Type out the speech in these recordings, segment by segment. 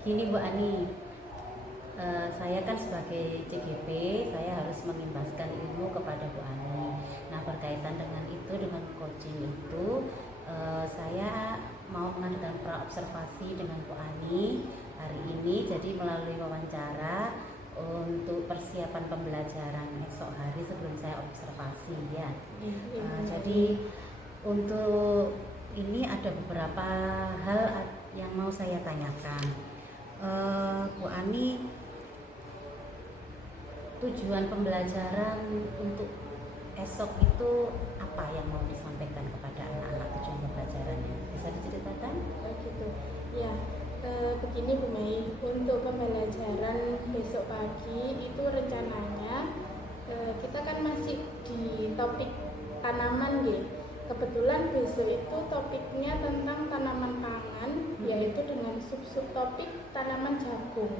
Gini Bu Ani, saya kan sebagai CGP, saya harus mengimbaskan ilmu kepada Bu Ani. Nah berkaitan dengan itu, dengan coaching itu, saya mau mengadakan pra-observasi dengan Bu Ani hari ini. Jadi melalui wawancara untuk persiapan pembelajaran esok hari sebelum saya observasi ya. Jadi untuk ini ada beberapa hal yang mau saya tanyakan. Bu Ani, tujuan pembelajaran untuk esok itu apa yang mau disampaikan kepada anak-anak, tujuan pembelajarannya bisa diceritakan? Gitu ya. Begini Bu Mei, untuk pembelajaran besok pagi itu rencananya kita kan masih di topik tanaman ya. Kebetulan besok itu topiknya tentang tanaman pangan, yaitu dengan subtopik tanaman jagung.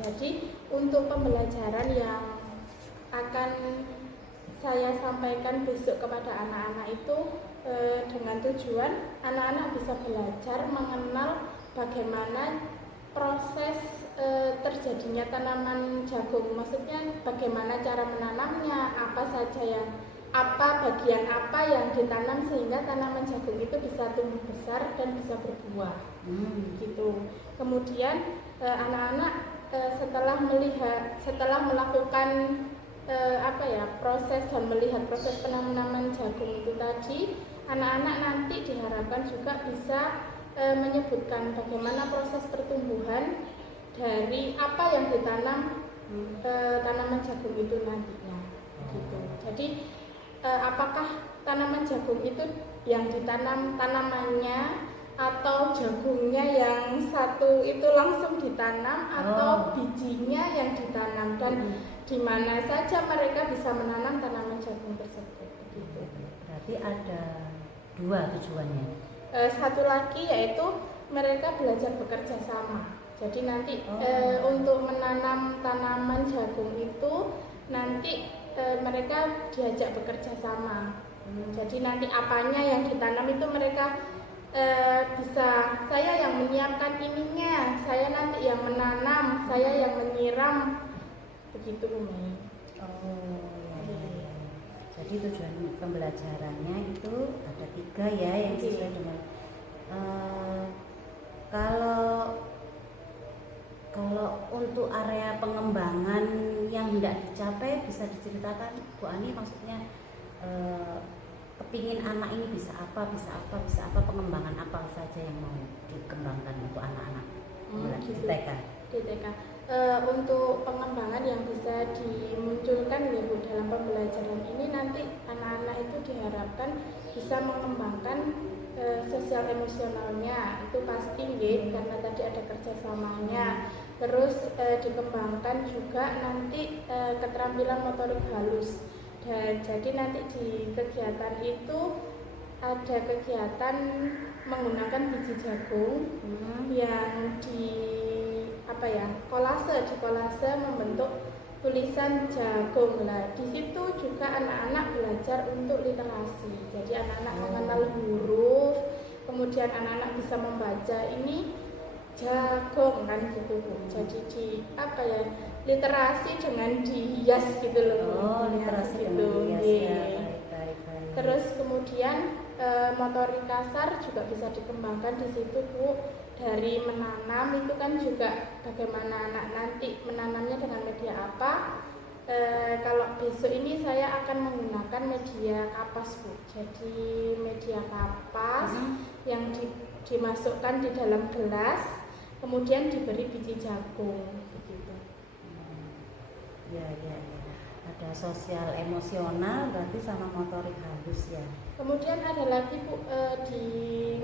Jadi untuk pembelajaran yang akan saya sampaikan besok kepada anak-anak itu dengan tujuan anak-anak bisa belajar mengenal bagaimana proses terjadinya tanaman jagung. Maksudnya bagaimana cara menanamnya, bagian apa yang ditanam sehingga tanaman jagung itu bisa tumbuh besar dan bisa berbuah. Gitu. Kemudian anak-anak setelah melakukan proses dan melihat proses penanaman jagung itu tadi, anak-anak nanti diharapkan juga bisa menyebutkan bagaimana proses pertumbuhan dari apa yang ditanam tanaman jagung itu nantinya. Gitu. Jadi apakah tanaman jagung itu yang ditanam tanamannya atau jagungnya yang satu itu langsung ditanam atau bijinya yang ditanam, dan di mana saja mereka bisa menanam tanaman jagung tersebut. Begitu. Berarti ada dua tujuannya. Satu lagi yaitu mereka belajar bekerja sama. Jadi nanti untuk menanam tanaman jagung itu nanti mereka diajak bekerja sama. Jadi nanti apanya yang ditanam itu mereka bisa, saya yang menyiapkan ininya, saya nanti yang menanam, saya yang menyiram, begitu Umi. Jadi tujuan pembelajarannya itu ada 3 ya, yang sesuai dengan kalau untuk area pengembangan yang hendak dicapai bisa diceritakan Bu Ani, maksudnya kepingin anak ini bisa apa, pengembangan apa saja yang mau dikembangkan untuk anak-anak di TK. Untuk pengembangan yang bisa dimunculkan ya Bu dalam pembelajaran ini, nanti anak-anak itu diharapkan bisa mengembangkan sosial emosionalnya, itu pasti ya, karena tadi ada kerjasamanya. Terus dikembangkan juga nanti keterampilan motorik halus. Dan jadi nanti di kegiatan itu ada kegiatan menggunakan biji jagung yang kolase membentuk tulisan jagung. Lah di situ juga anak-anak belajar untuk literasi. Jadi anak-anak mengenal huruf, kemudian anak-anak bisa membaca ini jagung kan gitu Bu. Jadi literasi dengan dihias gitu loh. Literasi gitu. dengan dihias ya. Baik. Terus kemudian motorik kasar juga bisa dikembangkan di situ Bu. Dari menanam itu kan juga bagaimana anak nanti menanamnya dengan media apa. Kalau besok ini saya akan menggunakan media kapas Bu. Jadi media kapas yang dimasukkan di dalam gelas, kemudian diberi biji jagung begitu. Ya. Ada sosial emosional berarti sama motorik halus ya. Kemudian ada lagi Bu di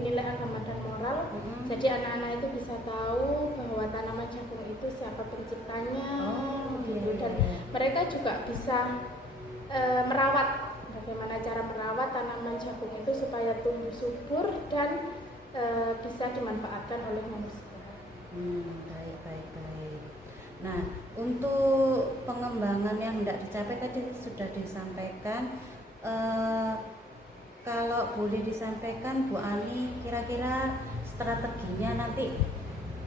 nilai agama dan moral. Jadi anak-anak itu bisa tahu bahwa tanaman jagung itu siapa penciptanya, dan mereka juga bisa merawat, bagaimana cara merawat tanaman jagung itu supaya tumbuh subur dan bisa dimanfaatkan oleh manusia. Baik. Nah, untuk pengembangan yang hendak dicapai tadi sudah disampaikan. Kalau boleh disampaikan Bu Ani, kira-kira strateginya nanti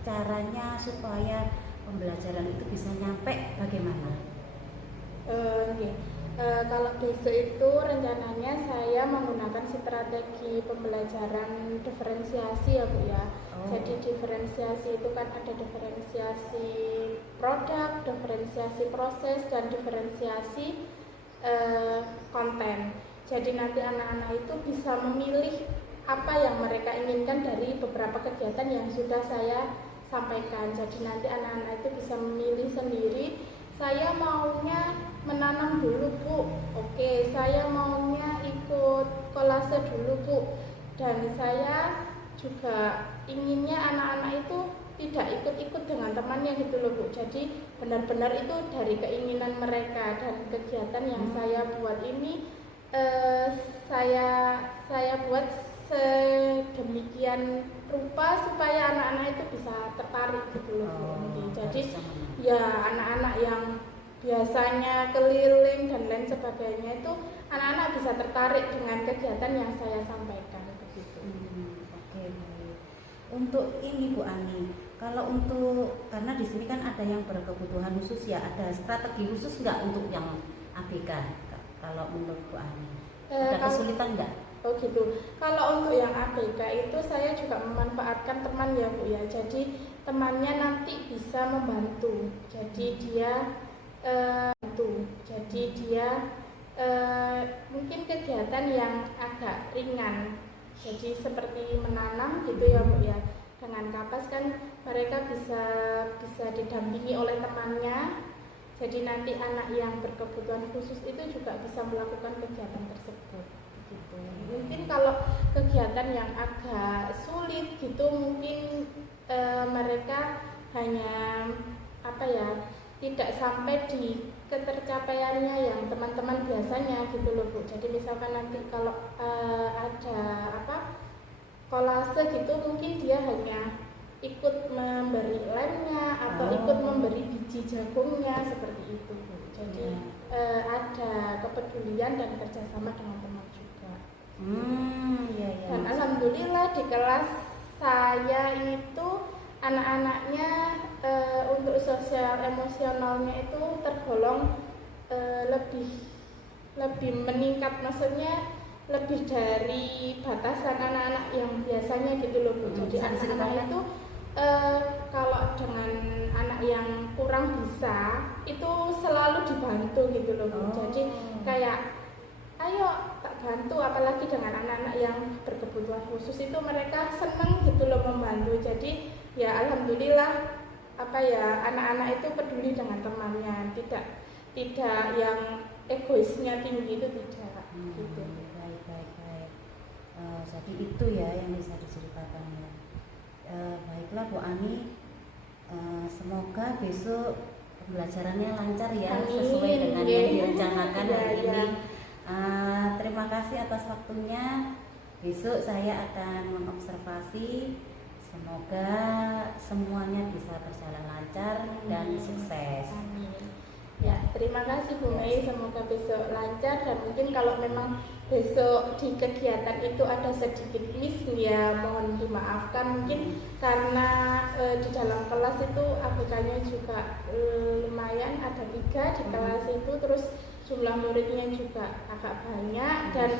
caranya supaya pembelajaran itu bisa nyampe bagaimana? Oke. Kalau besok itu rencananya saya menggunakan strategi pembelajaran diferensiasi ya Bu ya. Jadi diferensiasi itu kan ada diferensiasi produk, diferensiasi proses, dan diferensiasi konten. Jadi nanti anak-anak itu bisa memilih apa yang mereka inginkan dari beberapa kegiatan yang sudah saya sampaikan. Jadi nanti anak-anak itu bisa memilih sendiri, saya maunya menanam dulu Bu, oke, saya maunya ikut kolase dulu Bu, dan saya juga inginnya anak-anak itu tidak ikut-ikut dengan temannya gitu loh Bu. Jadi benar-benar itu dari keinginan mereka, dan kegiatan yang saya buat ini saya buat sedemikian rupa supaya anak-anak itu bisa tertarik gitu loh Bu. Jadi ya anak-anak yang biasanya keliling dan lain sebagainya itu anak-anak bisa tertarik dengan kegiatan yang saya sampaikan begitu. Oke, baik. Untuk ini Bu Ani, kalau untuk karena di sini kan ada yang berkebutuhan khusus ya, ada strategi khusus nggak untuk yang ABK? Kalau menurut Bu Ani, ada kesulitan nggak? Oh gitu. Kalau untuk yang ABK itu saya juga memanfaatkan teman ya Bu ya. Jadi temannya nanti bisa membantu. Jadi dia mungkin kegiatan yang agak ringan. Jadi seperti menanam gitu ya Bu ya. Dengan kapas kan mereka bisa didampingi oleh temannya. Jadi nanti anak yang berkebutuhan khusus itu juga bisa melakukan kegiatan tersebut. Gitu. Mungkin kalau kegiatan yang agak sulit gitu mungkin mereka hanya tidak sampai di ketercapaiannya yang teman-teman biasanya gitu loh Bu. Jadi misalkan nanti kalau ada kolase gitu mungkin dia hanya ikut memberi lemnya atau ikut memberi biji jagungnya seperti itu Bu. Jadi ada kepedulian dan kerjasama dengan teman juga. Iya. Dan alhamdulillah di kelas saya itu anak-anaknya untuk sosial emosionalnya itu tergolong lebih meningkat, maksudnya lebih dari batasan anak-anak yang biasanya gitu loh Bu. Jadi anak-anak itu kalau dengan anak yang kurang bisa itu selalu dibantu gitu loh Bu. Jadi kayak ayo tak bantu, apalagi dengan anak-anak yang berkebutuhan khusus itu mereka seneng gitu loh membantu. Jadi ya alhamdulillah anak-anak itu peduli dengan temannya, tidak yang egoisnya tinggi, itu tidak gitu. Baik. Jadi itu ya yang bisa diceritakan ya. Baiklah Bu Ani, semoga besok pembelajarannya lancar ya. Amin. Sesuai dengan yang direncanakan hari ini. Terima kasih atas waktunya. Besok saya akan mengobservasi. Semoga semuanya bisa berjalan lancar dan sukses. Amin. Ya, terima kasih Bu Mei. Semoga besok lancar, dan mungkin kalau memang besok di kegiatan itu ada sedikit miss ya mohon dimaafkan. Mungkin karena di dalam kelas itu ABK-nya juga lumayan, ada 3 di kelas itu, terus jumlah muridnya juga agak banyak, dan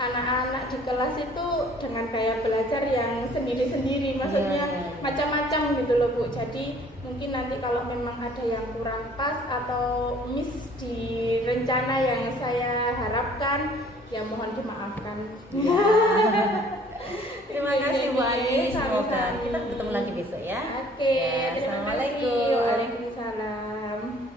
anak-anak di kelas itu dengan gaya belajar yang sendiri-sendiri, maksudnya macam-macam gitu loh Bu. Jadi mungkin nanti kalau memang ada yang kurang pas atau miss di rencana yang saya harapkan, ya mohon dimaafkan. Terima kasih Bu Ani, semoga kita bertemu lagi besok ya. Oke, terima kasih. Waalaikumsalam.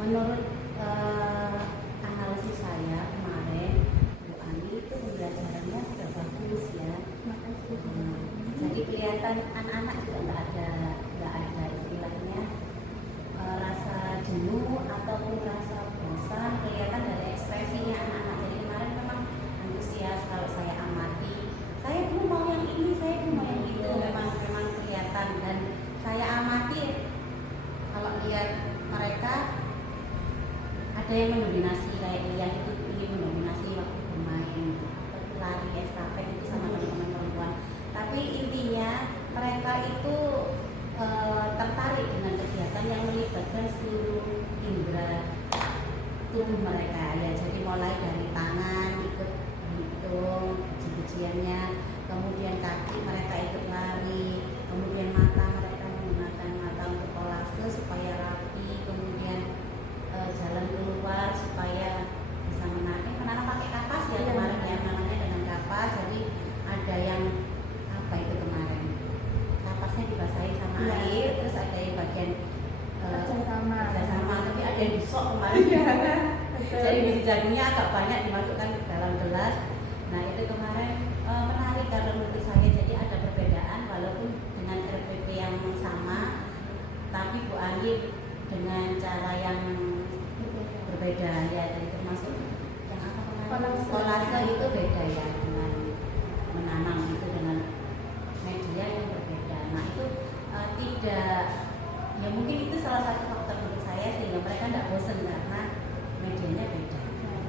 menurut analisis saya kemarin, Bu Ani itu pembelajarannya sudah bagus ya. Makasih. Jadi kelihatan anak-anak juga nggak ada istilahnya rasa jenuh ataupun rasa bosan, kelihatan dari ekspresinya anak-anak. Jadi kemarin memang antusias kalau saya amati, saya belum mau yang ini, saya belum mau yang itu, memang kelihatan. Dan saya amati kalau lihat mereka ada yang mendominasi, kayak yang itu ini mendominasi waktu bermain lari estafet itu sama teman-teman perempuan. Tapi intinya mereka itu tertarik dengan kegiatan yang melibatkan seluruh indera tubuh mereka ya. Jadi mulai dari tangan ikut hitung biji-bijiannya, kemudian kaki mereka ikut lari, kemudian mata mereka menggunakan mata untuk kolase supaya rapi, kemudian jalan keluar supaya bisa menanam pakai kapas ya kemarin ya, namanya dengan kapas. Jadi ada yang apa itu kemarin kapasnya dibasahi sama air, terus ada yang bagian kerjasama, tapi ada yang disok kemarin jadi biji jaringnya agak banyak dimasukkan ke dalam gelas. Nah itu kemarin menarik kalau menurut saya. Jadi ada perbedaan walaupun dengan RPP yang sama, tapi Bu Ani dengan cara yang berbeda ya. Jadi termasuk yang apa kemarin kolase itu beda ya, dengan menanam itu dengan media yang berbeda. Nah itu tidak ya, mungkin itu salah satu faktor menurut saya sehingga mereka tidak bosan karena medianya beda.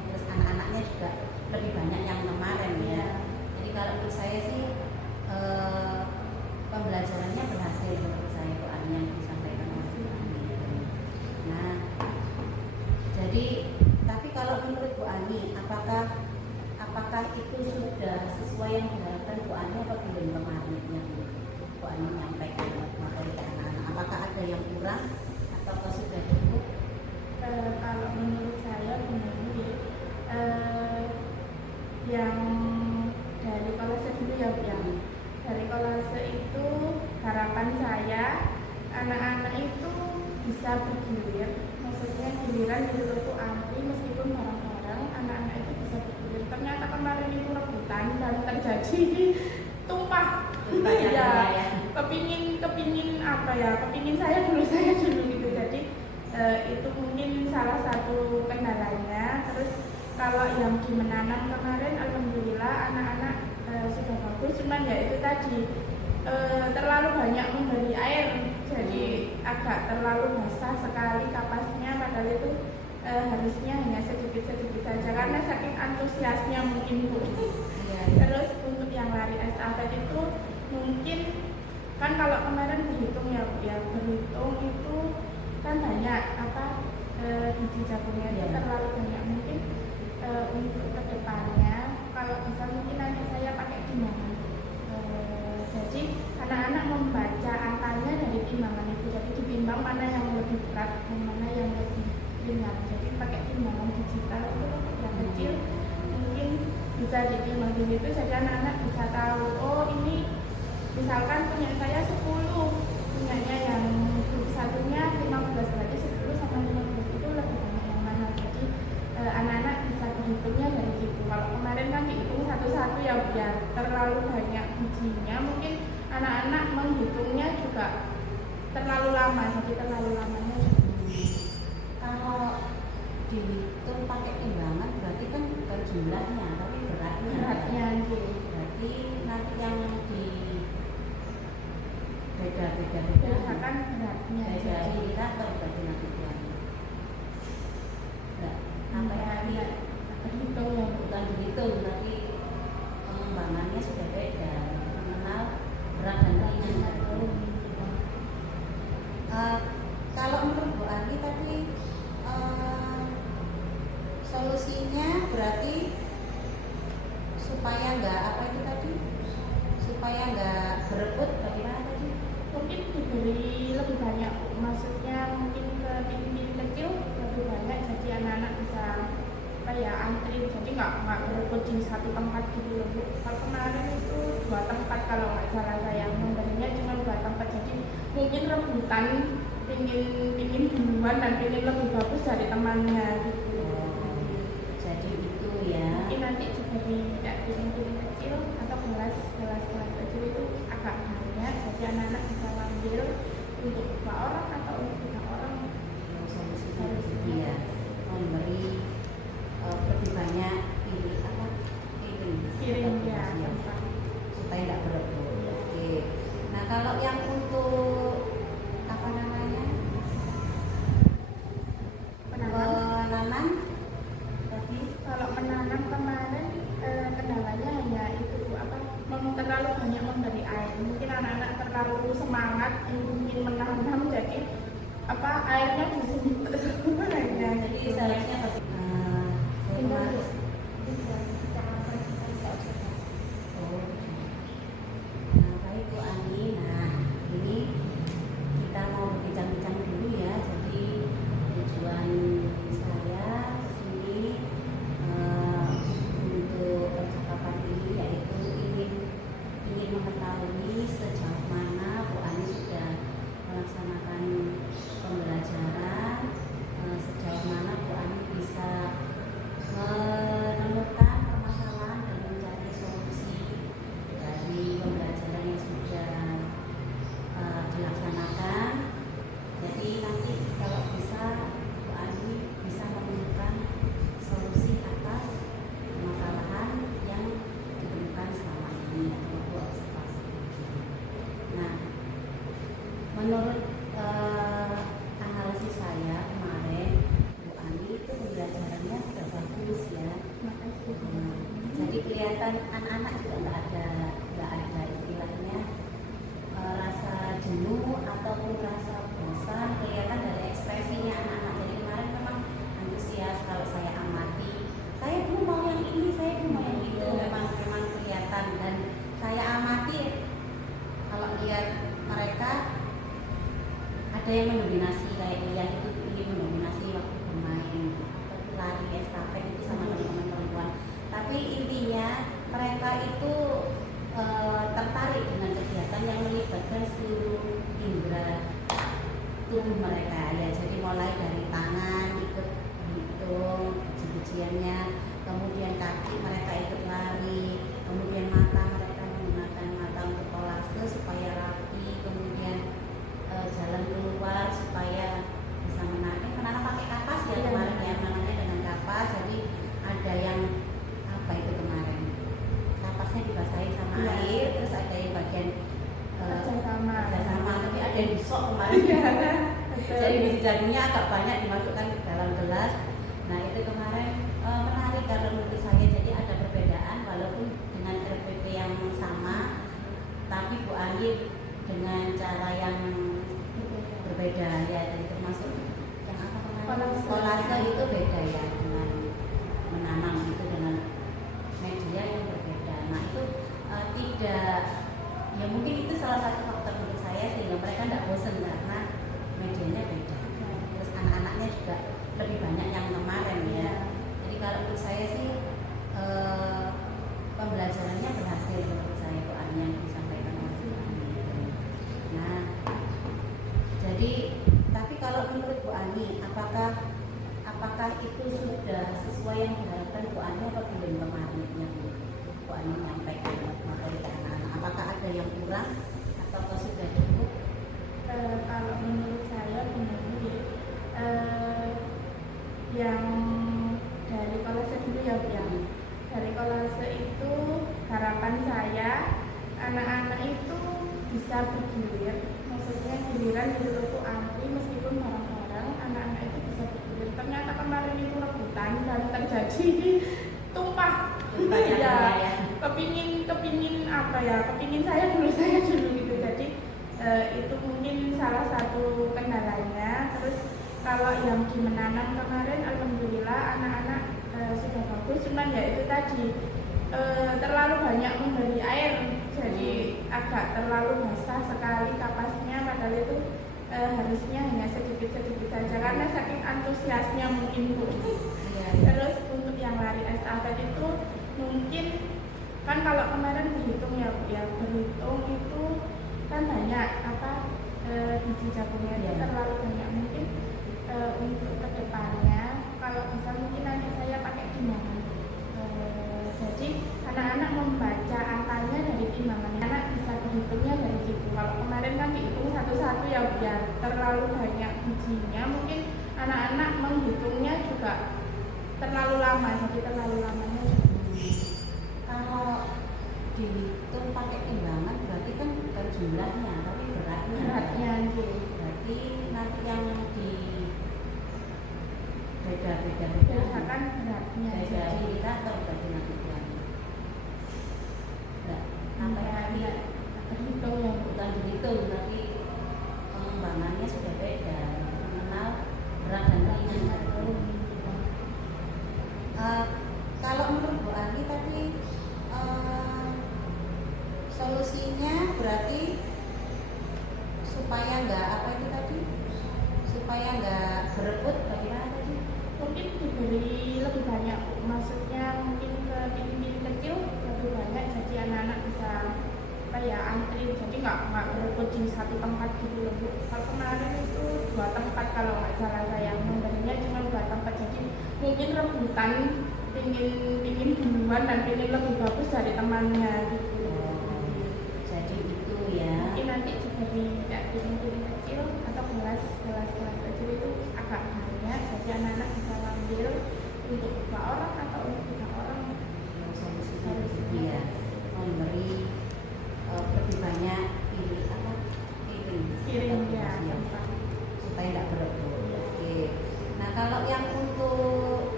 Terus anak-anaknya juga lebih banyak yang kemarin ya. Jadi kalau menurut saya sih pembelajarannya berhasil menurut saya Bu Ani yang disampaikan oleh Bu Ani. Nah jadi tapi kalau menurut Bu Ani apakah itu sudah sesuai yang diharapkan Bu Ani atau belum kemarin yang Bu Ani menyampaikan materi ke anak-anak? Apakah ada yang kurang atau sudah cukup? Kalau menurut saya begini, yang dari kolase dulu ya Bu. Dari kolase itu harapan saya anak-anak itu bisa bergilir, maksudnya giliran di Tuku Antri meskipun bareng-bareng anak-anak itu bisa bergilir. Ternyata kemarin itu rebutan dan terjadi tumpah ya. Kepingin apa ya, kepingin saya dulu gitu. Jadi itu mungkin salah satu kendalanya. Terus kalau yang di menanam kemarin alhamdulillah anak-anak sudah bagus, cuman ya itu tadi terlalu banyak memberi air, jadi agak terlalu basah sekali kapasnya, padahal itu harusnya hanya sedikit-sedikit saja karena saking antusiasnya mungkin Bu. Terus untuk yang lari estafet itu mungkin kan kalau kemarin berhitung ya Bu ya, berhitung itu kan banyak biji jagungnya itu terlalu banyak. Mungkin untuk kedepannya kalau bisa mungkin nanti saya pakai timbangan. Jadi anak-anak membaca angkanya dari timbangan itu, jadi ditimbang mana yang lebih berat dan mana yang lebih ringan. Jadi pakai timbangan digital itu yang kecil mungkin bisa ditimbang di situ, jadi anak-anak bisa tahu oh ini misalkan punya saya 10, punyanya yang satunya 15, berarti 10 sama 15 itu lebih banyak yang mana. Jadi anak-anak bisa dihitungnya dari situ. Kalau kemarin kan dihitung satu-satu ya biar terlalu banyak bijinya, mungkin anak-anak menghitungnya juga terlalu lama, jadi terlalu lamanya. Kalau dihitung pakai timbangan berarti kan bukan jumlahnya tapi beratnya. Berarti nanti yang di beda-beda kan beratnya. Beda indikator berarti nanti ya. Berhitung ya, bukan dihitung, tapi pengembangannya sudah beda, mengenal berat dan ringan. Kalau menurut Bu Ani tadi solusinya berarti supaya nggak berebut, bagaimana tadi? Mungkin diberi lebih banyak, maksudnya mungkin ke piring-piring kecil lebih banyak, jadi anak-anak bisa antri, jadi nggak berebut di satu tempat gitu loh Bu. Kalau kemarin itu 2 tempat kalau nggak salah saya memberinya cuma 2 tempat, jadi mungkin rebutan pingin dulu pertumbuhan dan pengen lebih bagus dari temannya gitu. Jadi itu ya. Mungkin nanti diberi piring-piring kecil atau gelas kecil itu agak banyak, jadi anak-anak bisa ambil untuk 2 orang atau untuk 3 orang. Solusinya begitu ya, memberi lebih banyak piring Ya, supaya tidak berebut. Oke. Nah kalau yang untuk apa namanya penanaman tadi, kalau menanam kemarin kendalanya hanya itu terlalu banyak memberi air. Mungkin anak-anak terlalu semangat ingin menanam, jadi airnya disedot semua aja. jadi seharusnya baik Bu Ani. Nah ini kita mau bincang-bincang dulu ya. Jadi tujuan saya kesini untuk percakapan ini yaitu ingin mengetahui sejauh mana Bu Ani sudah melaksanakan pembelajaran, sejauh mana Bu Ani bisa menemukan permasalahan dan mencari solusi dari pembelajaran yang sudah dilaksanakan. Jadi nanti kalau bisa Bu Ani bisa menemukan solusi atas permasalahan yang ditemukan selama ini atau Bu observasi. Nah, menurut analisis saya kemarin, Bu Ani itu pembelajarannya sudah bagus ya. Jadi kelihatan anak-anak juga nggak ada istilahnya rasa jenuh ataupun rasa bosan, kelihatan dari ekspresinya anak-anak. Jadi kemarin memang antusias. Kalau saya amati, saya belum mau yang ini, saya belum mau yang itu, memang kelihatan. Dan saya amati kalau lihat mereka ada yang mendominasi, kayak dia itu ingin mendominasi waktu bermain lari estafet itu sama teman-teman perempuan. Tapi intinya mereka itu tertarik dengan kegiatan yang melibatkan seluruh indera tubuh mereka ya. Jadi mulai dari tangan ikut hitung ujiannya, kemudian kaki mereka ikut lari, kemudian mata mereka menggunakan mata untuk kolase supaya rapi, kemudian jalan keluar supaya bisa menanam pakai kapas ya kemarin ya, namanya dengan kapas. Jadi ada yang apa itu kemarin kapasnya dibasahi sama air, terus ada yang bagian kerjasama, tapi ada yang disok kemarin. Jadi biji jagunya agak banyak dimasukkan ke dalam gelas. Nah itu kemarin menarik karena menurut saya jadi ada perbedaan walaupun dengan RPP yang sama, tapi Bu Ani dengan cara yang berbeda ya. Jadi termasuk yang apa kemarin kolase itu beda ya, dengan menanam itu dengan media yang berbeda. Nah itu tidak ya, mungkin itu salah satu faktor menurut saya sehingga mereka tidak bosan karena medianya beda. Terus anak-anaknya juga lebih banyak yang kemarin ya. Jadi kalau menurut saya sih pembelajarannya berhasil menurut saya Bu Ani yang disampaikan Mas Ani. Nah jadi tapi kalau menurut Bu Ani apakah itu sudah sesuai yang diharapkan Bu Ani atau belum kemarin yang Bu Ani menyampaikan materi ke anak-anak? Apakah ada yang kurang atau sudah cukup? Kalau menurut saya begini, yang dari kolase dulu ya Bu. Dari kolase itu harapan saya anak-anak itu bisa bergilir, maksudnya giliran di toko antri meskipun bareng-bareng anak-anak itu bisa bergilir. Ternyata kemarin itu rebutan dan terjadi tumpah ya. Kepingin apa ya, kepingin saya dulu gitu. Jadi itu mungkin salah satu kendalanya. Terus kalau yang di menanam kemarin alhamdulillah anak-anak sudah bagus, cuman ya itu tadi terlalu banyak memberi air, jadi agak terlalu basah sekali kapasnya, padahal itu harusnya hanya sedikit-sedikit saja karena saking antusiasnya mungkin Bu. Terus untuk yang lari estafet itu mungkin kan kalau kemarin berhitung ya Bu ya, berhitung itu kan banyak biji jagungnya itu terlalu banyak, mungkin untuk kedepannya kalau bisa mungkin nanti saya pakai timbangan. Jadi anak-anak membaca angkanya dari timbangan, anak bisa berhitungnya dari situ. Kalau kemarin kan dihitung satu-satu ya biar terlalu banyak bijinya, mungkin anak-anak menghitungnya juga terlalu lama, jadi terlalu lamanya juga. Kalau dihitung pakai timbangan berarti kan bukan jumlahnya tapi beratnya. Berarti nanti yang di beda-beda kan beratnya. beda indikator berarti nanti yang sampai nanti terhitung ya. bukan dihitung tapi pengembangannya sudah beda, mengenal berat dan ringan. Kalau menurut Bu Ani tadi solusinya berarti supaya nggak apa itu tadi, supaya nggak berebut bagaimana tadi? Mungkin diberi lebih banyak, maksudnya mungkin ke piring-piring kecil lebih banyak, jadi anak-anak bisa apa ya antri, jadi nggak berebut di satu tempat gitu loh Bu. Kalau kemarin itu 2 tempat kalau nggak salah saya memberinya cuma 2 tempat, jadi mungkin rebutan pingin duluan dan pingin lebih bagus dari temannya gitu. Jadi itu ya. Mungkin nanti diberi piring-piring kecil atau gelas kecil itu agak banyak, jadi anak-anak bisa ambil untuk 2 orang atau untuk 3 orang. Solusinya itu ya, memberi lebih banyak piring ya, supaya tidak berebut. Oke. Nah kalau yang untuk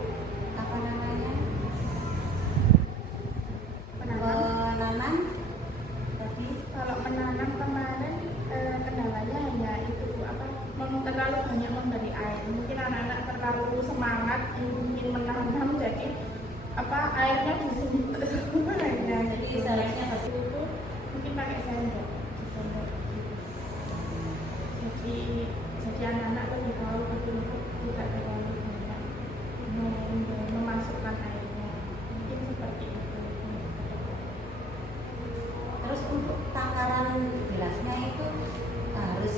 apa namanya penanaman tadi, kalau menanam kemarin kendalanya hanya itu apa terlalu banyak memberi air, mungkin anak-anak terlalu semangat ingin menanam, jadi apa airnya disemprot semuanya, jadi seharusnya itu mungkin pakai sendok disemprot gitu. Jadi anak-anak lebih tahu betul-betul tidak terlalu banyak memasukkan airnya, mungkin seperti itu. Terus untuk takaran gelasnya itu harus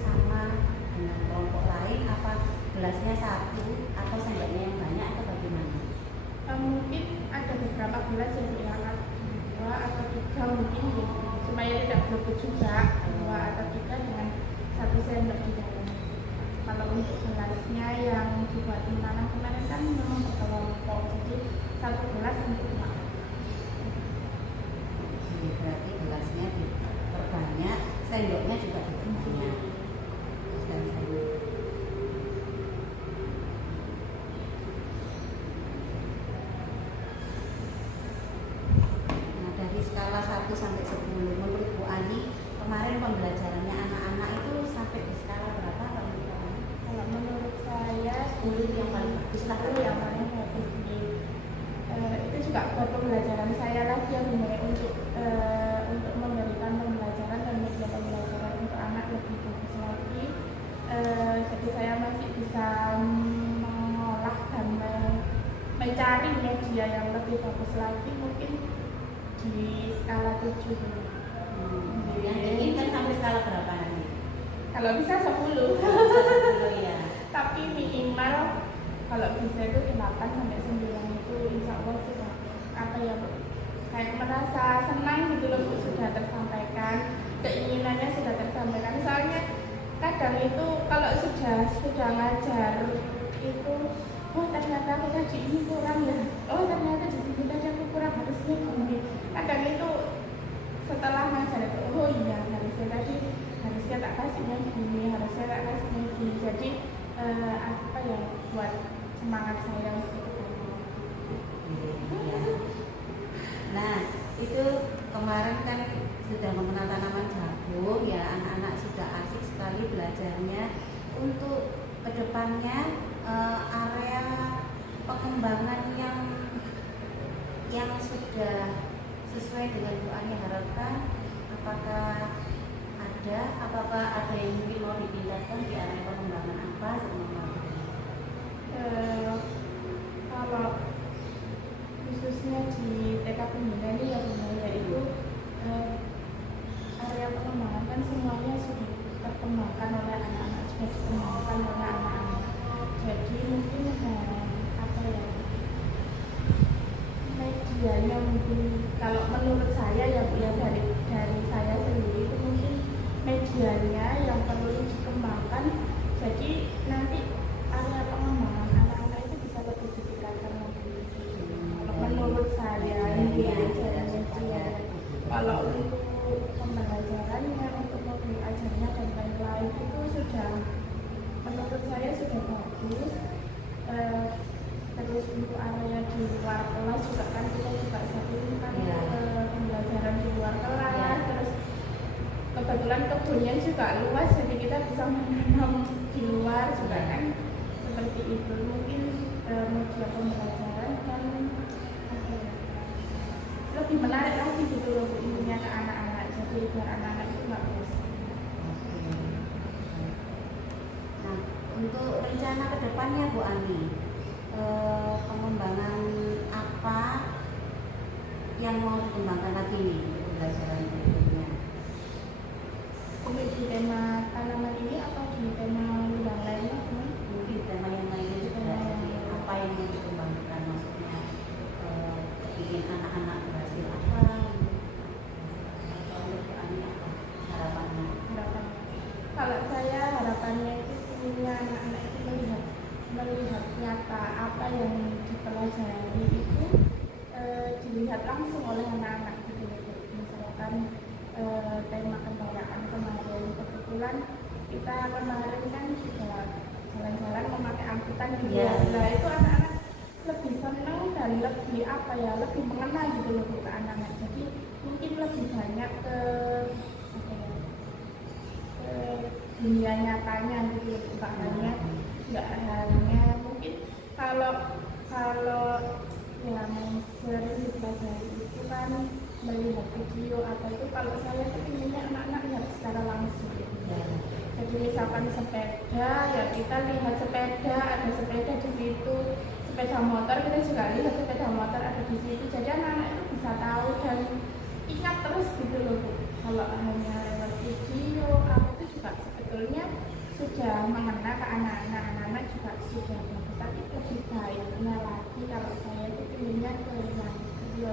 sama dengan kelompok lain, apa gelasnya satu atau sendoknya yang banyak atau bagaimana? Mungkin ada beberapa gelas yang diangkat 2 atau 3 mungkin gitu, supaya tidak berebut juga 2 atau 3 dengan 1 sendok di dalam. Kalau untuk gelasnya yang dibuat menanam kemarin kan memang berkelompok, jadi 1 gelas untuk 2. Berarti gelasnya diperbanyak, sendoknya juga diperbanyak. Nah dari skala 1 sampai 10 menurut Bu Ani kemarin pembelajarannya anak-anak itu sampai di skala berapa Pak? Kalau menurut saya 10 yang paling bagus lah. 10 yang paling bagus nih. Itu juga buat pembelajaran saya lagi ya Bunda, untuk memberikan pembelajaran dan media pembelajaran untuk anak lebih bagus lagi. Jadi saya masih bisa mengolah dan mencari media yang lebih bagus lagi, mungkin di skala 7. Yang diinginkan sampai skala berapa nanti? Kalau bisa 10. 10 ya. Tapi minimal kalau bisa itu 8 sampai 9 itu insya Allah sudah apa ya Bu, kayak merasa senang gitu loh Bu, sudah tersampaikan, keinginannya sudah tersampaikan. Soalnya kadang itu kalau sudah ngajar itu, oh ternyata aku tadi ini kurang ya, oh ternyata di sini tadi aku kurang, harusnya gini. Kadang itu setelah ngajar itu, oh iya harusnya tak kasihnya gini, harusnya tak kasihnya gini. Jadi apa ya, buat semangat saya untuk Ya. Nah itu kemarin kan sudah mengenal tanaman jagung ya, anak-anak sudah asik sekali belajarnya. Untuk kedepannya area pengembangan yang sudah sesuai dengan Bu Ani harapkan, apakah ada yang mungkin mau dipindahkan di area pengembangan apa semua? Kalau khususnya di TK Pembina ini ya Bunda, yaitu area pengembangan kan semuanya sudah terkembangkan oleh anak-anak, sudah dikembangkan oleh medianya mungkin kalau menurut saya ya Bu ya, dari saya sendiri itu mungkin medianya yang perlu dikembangkan, jadi nanti area pengembangan anak-anak itu bisa lebih ditingkatkan lagi. Kalau menurut saya ini aja media. Kalau untuk pembelajarannya, untuk modul ajarnya dan lain-lain itu sudah menurut saya sudah bagus. Terus untuk area di luar kelas juga kan kita juga sering kan pembelajaran di luar kelas, terus kebetulan kebunnya juga luas jadi kita bisa menanam di luar juga kan, seperti itu. Mungkin media pembelajaran dan lebih menarik lagi gitu loh Bu, intinya ke anak-anak, jadi biar anak-anak itu nggak bosan. Nah, untuk rencana kedepannya Bu Ani, pengembangan apa yang mau dikembangkan lagi nih untuk pembelajaran berikutnya? Untuk di tema tanaman ini atau di tema yang lainnya? Mungkin tema yang lainnya juga, apa yang mau dikembangkan, maksudnya ingin anak-anak berhasil apa, atau untuk Bu Ani apa harapannya? Kalau saya harapannya itu inginnya anak-anak itu melihat nyata apa yang dipelajari itu dilihat langsung oleh anak-anak gitu. Misalkan tema kendaraan kemarin, kebetulan kita kemarin kan juga jalan-jalan memakai angkutan gitu ya. Nah itu anak-anak lebih senang dan lebih apa ya, lebih mengenal gitu loh ke anak-anak. Jadi mungkin lebih banyak ke dunia nyatanya gitu, nggak hanya mungkin kalau yang sering dipelajari itu kan melihat video atau itu, kalau saya tuh inginnya anak-anak lihat secara langsung gitu. Jadi misalkan sepeda ya kita lihat sepeda, ada sepeda di situ, sepeda motor kita juga lihat sepeda motor ada di situ, jadi anak-anak itu bisa tahu dan ingat terus gitu loh Bu. Kalau hanya lewat video apa itu juga sebetulnya sudah mengena ke anak-anak juga sudah bagus, tapi lebih baiknya lagi kalau saya itu inginnya ke yang video